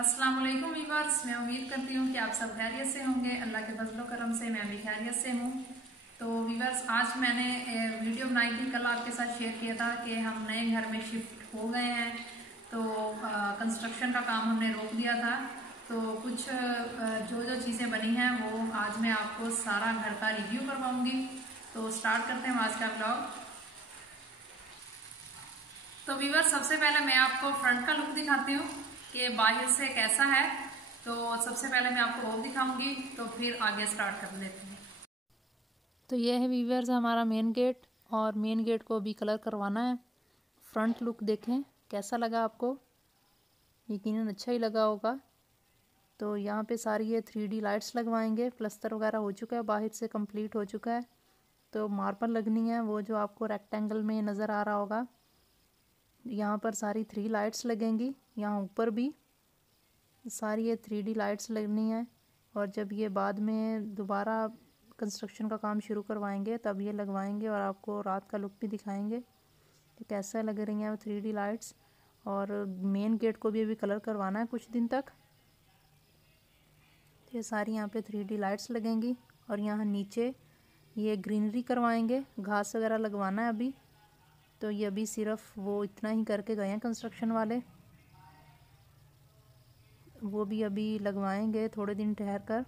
अस्सलाम वालेकुम व्यूअर्स, मैं उम्मीद करती हूँ कि आप सब खैरियत से होंगे। अल्लाह के फजलो करम से मैं भी खैरियत से हूँ। तो व्यूअर्स, आज मैंने वीडियो बनाई थी, कल आपके साथ शेयर किया था कि हम नए घर में शिफ्ट हो गए हैं। तो कंस्ट्रक्शन का काम हमने रोक दिया था। तो कुछ जो जो चीज़ें बनी हैं वो आज मैं आपको सारा घर का रिव्यू करवाऊँगी। तो स्टार्ट करते हैं आज का ब्लॉग। तो व्यूअर्स, सबसे पहले मैं आपको फ्रंट का लुक दिखाती हूँ कि बाहर से कैसा है। तो सबसे पहले मैं आपको वो दिखाऊंगी, तो फिर आगे स्टार्ट कर लेते हैं। तो ये है व्यूअर्स हमारा मेन गेट, और मेन गेट को भी कलर करवाना है। फ्रंट लुक देखें कैसा लगा आपको, यकीनन अच्छा ही लगा होगा। तो यहाँ पे सारी ये 3D लाइट्स लगवाएंगे। प्लस्तर वगैरह हो चुका है, बाहर से कंप्लीट हो चुका है। तो मार्बल लगनी है, वो जो आपको रेक्टेंगल में नज़र आ रहा होगा। यहाँ पर सारी 3 लाइट्स लगेंगी, यहाँ ऊपर भी सारी ये 3D लाइट्स लगनी है। और जब ये बाद में दोबारा कंस्ट्रक्शन का काम शुरू करवाएंगे तब ये लगवाएंगे, और आपको रात का लुक भी दिखाएंगे कि कैसा लग रही हैं वो 3D लाइट्स। और मेन गेट को भी अभी कलर करवाना है कुछ दिन तक। ये सारी यहाँ पे 3D लाइट्स लगेंगी, और यहाँ नीचे ये ग्रीनरी करवाएंगे, घास वगैरह लगवाना है अभी। तो ये अभी सिर्फ वो इतना ही करके गए हैं कंस्ट्रक्शन वाले, वो भी अभी लगवाएंगे थोड़े दिन ठहर कर।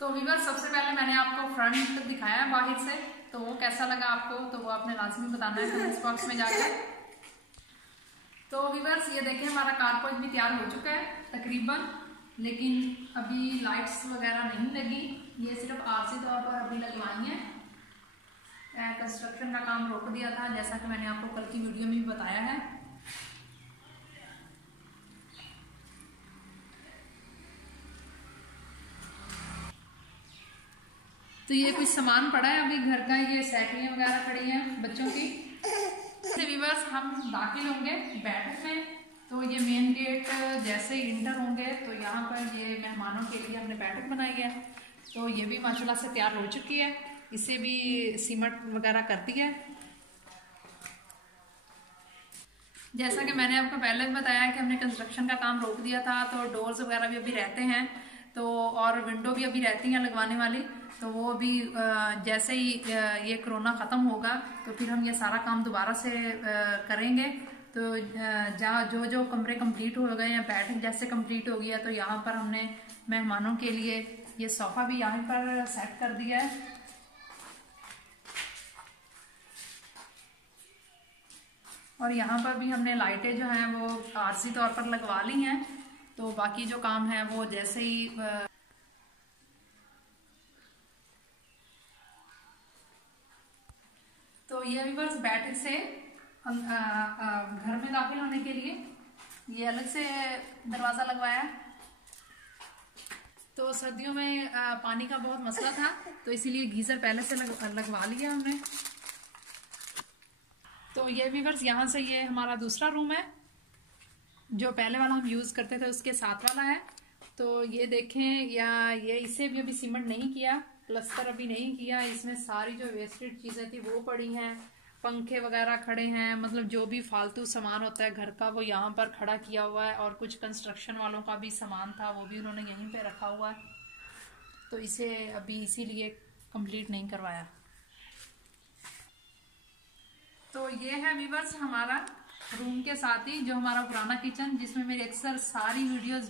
तो व्यूअर्स, सबसे पहले मैंने आपको फ्रंट दिखाया है बाहर से, तो वो कैसा लगा आपको, तो वो आपने लाजमी बताना है कमेंट्स बॉक्स में जाकर। तो व्यूअर्स, ये देखिए हमारा कारपोच भी तैयार हो चुका है तकरीबन, लेकिन अभी लाइट्स वगैरह नहीं लगी। ये सिर्फ आरसी तौर पर अभी लगवाई है। कंस्ट्रक्शन का काम रोक दिया था, जैसा कि मैंने आपको कल की वीडियो में भी बताया है। तो ये कुछ सामान पड़ा है अभी घर का, ये साइकिलें वगैरह खड़ी हैं बच्चों की। व्यूअर्स, हम दाखिल होंगे बैठक में। तो ये मेन गेट जैसे ही इंटर होंगे तो यहाँ पर ये मेहमानों के लिए हमने बैठक बनाई है। तो ये भी माशाल्लाह से तैयार हो चुकी है, इसे भी सीमेंट वगैरह कर दी है। जैसा कि मैंने आपको पहले भी बताया कि हमने कंस्ट्रक्शन का काम रोक दिया था, तो डोर्स वगैरह भी अभी रहते हैं, तो और विंडो भी अभी रहती हैं लगवाने वाली। तो वो भी जैसे ही ये कोरोना ख़त्म होगा तो फिर हम ये सारा काम दोबारा से करेंगे। तो जहाँ जो जो कमरे कंप्लीट हो गए हैं, बैठक जैसे कंप्लीट हो गया, तो यहाँ पर हमने मेहमानों के लिए ये सोफ़ा भी यहाँ पर सेट कर दिया है। और यहाँ पर भी हमने लाइटें जो हैं वो आरसी तौर पर लगवा ली हैं। तो बाकी जो काम है वो जैसे ही तो ये भी बस बैठक से घर में दाखिल होने के लिए ये अलग से दरवाज़ा लगवाया है। तो सर्दियों में पानी का बहुत मसला था, तो इसीलिए गीज़र पहले से लगवा लिया हमने। तो ये व्यूअर्स, यहाँ से ये हमारा दूसरा रूम है, जो पहले वाला हम यूज़ करते थे उसके साथ वाला है। तो ये देखें, या ये इसे भी अभी सीमेंट नहीं किया, प्लस्तर अभी नहीं किया। इसमें सारी जो वेस्टेड चीज़ें थी वो पड़ी हैं, पंखे वगैरह खड़े हैं, मतलब जो भी फालतू सामान होता है घर का वो यहाँ पर खड़ा किया हुआ है। और कुछ कंस्ट्रक्शन वालों का भी सामान था, वो भी उन्होंने यहीं पे रखा हुआ है। तो इसे अभी इसीलिए कंप्लीट नहीं करवाया। तो ये है व्यूअर्स हमारा रूम के साथ ही जो हमारा पुराना किचन, जिसमें मेरी अक्सर सारी वीडियोस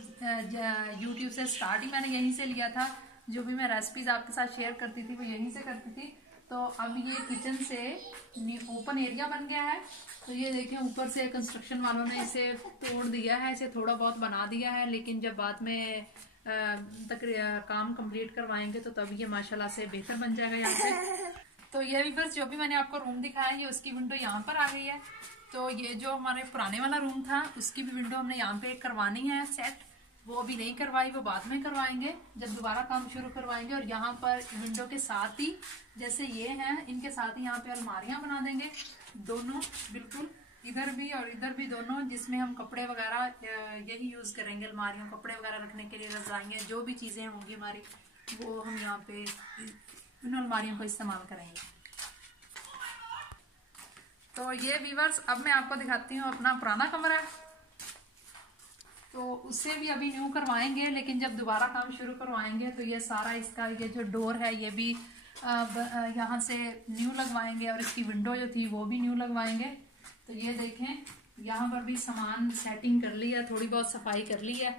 यूट्यूब से स्टार्ट ही मैंने यहीं से लिया था। जो भी मैं रेसिपीज आपके साथ शेयर करती थी वो यहीं से करती थी। तो अब ये किचन से ओपन एरिया बन गया है। तो ये देखें, ऊपर से कंस्ट्रक्शन वालों ने इसे तोड़ दिया है, इसे थोड़ा बहुत बना दिया है, लेकिन जब बाद में काम कंप्लीट करवाएंगे तो तब ये माशाल्लाह से बेहतर बन जाएगा यहाँ पे। तो ये भी बस जो भी मैंने आपको रूम दिखाया है, उसकी विंडो यहाँ पर आ गई है। तो ये जो हमारे पुराने वाला रूम था उसकी भी विंडो हमने यहाँ पे करवानी है सेट, वो अभी नहीं करवाई, वो बाद में करवाएंगे जब दोबारा काम शुरू करवाएंगे। और यहाँ पर विंडो के साथ ही जैसे ये हैं, इनके साथ ही यहाँ पे अलमारियां बना देंगे दोनों, बिल्कुल इधर भी और इधर भी दोनों, जिसमें हम कपड़े वगैरह यही यूज करेंगे। अलमारियों, कपड़े वगैरह रखने के लिए, रजाइयाँ, जो भी चीजें होंगी हमारी वो हम यहाँ पे इन अलमारियों को इस्तेमाल करेंगे। तो ये व्यूअर्स अब मैं आपको दिखाती हूँ अपना पुराना कमरा। तो उससे भी अभी न्यू करवाएंगे, लेकिन जब दोबारा काम शुरू करवाएंगे तो ये सारा इसका ये जो डोर है ये भी यहाँ से न्यू लगवाएंगे और इसकी विंडो जो थी वो भी न्यू लगवाएंगे। तो ये देखें, यहाँ पर भी सामान सेटिंग कर ली है, थोड़ी बहुत सफाई कर ली है,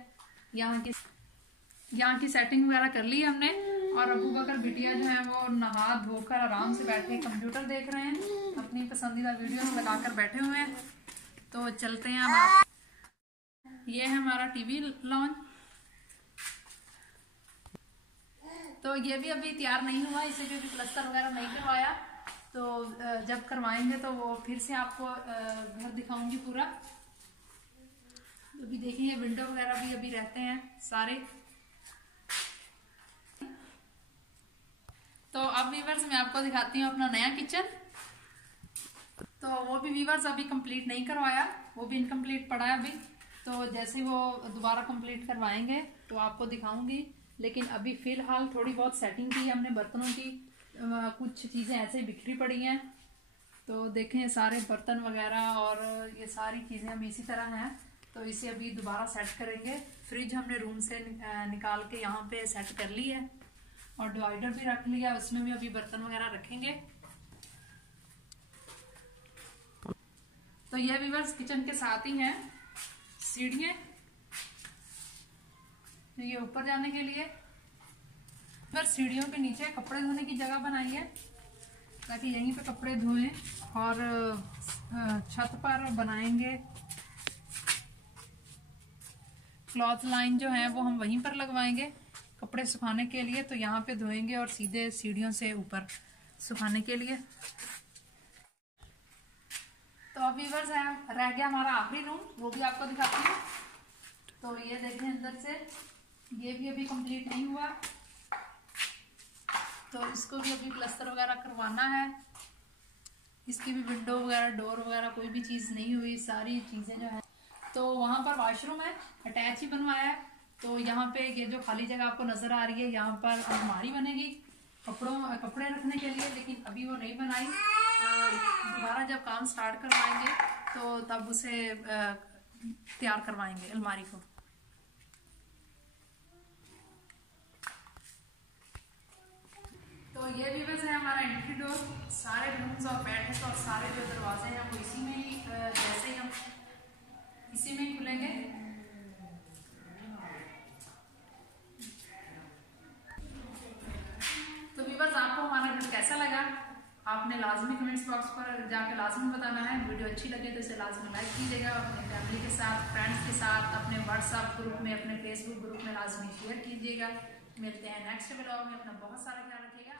यहाँ की सेटिंग वगैरह कर ली है हमने। और अबू बकर बिटिया जो है वो नहा धोकर आराम से बैठे कंप्यूटर देख रहे हैं, अपनी पसंदीदा वीडियोस लगाकर बैठे हुए हैं। तो चलते हैं अब ये है हमारा टीवी लॉन्च। तो ये भी अभी तैयार नहीं हुआ, इसे क्योंकि प्लास्टर वगैरह नहीं करवाया। तो जब करवाएंगे तो वो फिर से आपको घर दिखाऊंगी पूरा। अभी देखिए विंडो वगैरह भी अभी रहते हैं सारे। तो अब व्यूअर्स मैं आपको दिखाती हूँ अपना नया किचन। तो वो भी व्यूअर्स अभी कंप्लीट नहीं करवाया, वो भी इनकम्प्लीट पड़ा है अभी। तो जैसे वो दोबारा कंप्लीट करवाएंगे तो आपको दिखाऊंगी। लेकिन अभी फिलहाल थोड़ी बहुत सेटिंग की है हमने बर्तनों की, कुछ चीजें ऐसे बिखरी पड़ी हैं। तो देखें सारे बर्तन वगैरह और ये सारी चीजें अभी इसी तरह हैं। तो इसे अभी दोबारा सेट करेंगे। फ्रिज हमने रूम से निकाल के यहाँ पे सेट कर ली है और डिवाइडर भी रख लिया, उसमें भी अभी बर्तन वगैरह रखेंगे। तो ये व्यूअर्स किचन के साथ ही है सीढ़ियाँ, ये ऊपर जाने के लिए। फिर सीढ़ियों के नीचे कपड़े धोने की जगह बनाई है ताकि यहीं पे कपड़े धोएं। और छत पर बनाएंगे क्लॉथ लाइन जो है वो हम वहीं पर लगवाएंगे कपड़े सुखाने के लिए। तो यहाँ पे धोएंगे और सीधे सीढ़ियों से ऊपर सुखाने के लिए। तो अब व्यूअर्स रह गया हमारा आखिरी रूम, वो भी आपको दिखाती हूँ। तो ये देखें अंदर से, ये भी अभी कंप्लीट नहीं हुआ, तो इसको भी अभी प्लास्टर वगैरह करवाना है। इसकी भी विंडो वगैरह डोर वगैरह कोई भी चीज़ नहीं हुई, सारी चीज़ें जो है। तो वहाँ पर वॉशरूम है, अटैच ही बनवाया है। तो यहाँ पे ये जो खाली जगह आपको नजर आ रही है, यहाँ पर अलमारी बनेगी कपड़े रखने के लिए, लेकिन अभी वो नहीं बनाई। दोबारा जब काम स्टार्ट करवाएंगे तो तब उसे तैयार करवाएंगे अलमारी को। तो ये भी वैसे है हमारा एंट्री डोर। सारे रूम्स और बैठक और सारे जो दरवाजे हैं वो इसी में ही जैसे ही हम इसी में ही खुलेंगे। तो व्यूअर्स आपको हमारा वीडियो कैसा लगा आपने लाजमी कमेंट्स बॉक्स पर जाकर लाजमी बताना है। वीडियो अच्छी लगे तो इसे लाजमी लाइक कीजिएगा, अपने फैमिली के साथ, फ्रेंड्स के साथ, अपने व्हाट्सएप ग्रुप में, अपने फेसबुक ग्रुप में लाजमी शेयर कीजिएगा। मिलते हैं नेक्स्ट व्लॉग में, अपना बहुत सारा ख्याल रखिएगा।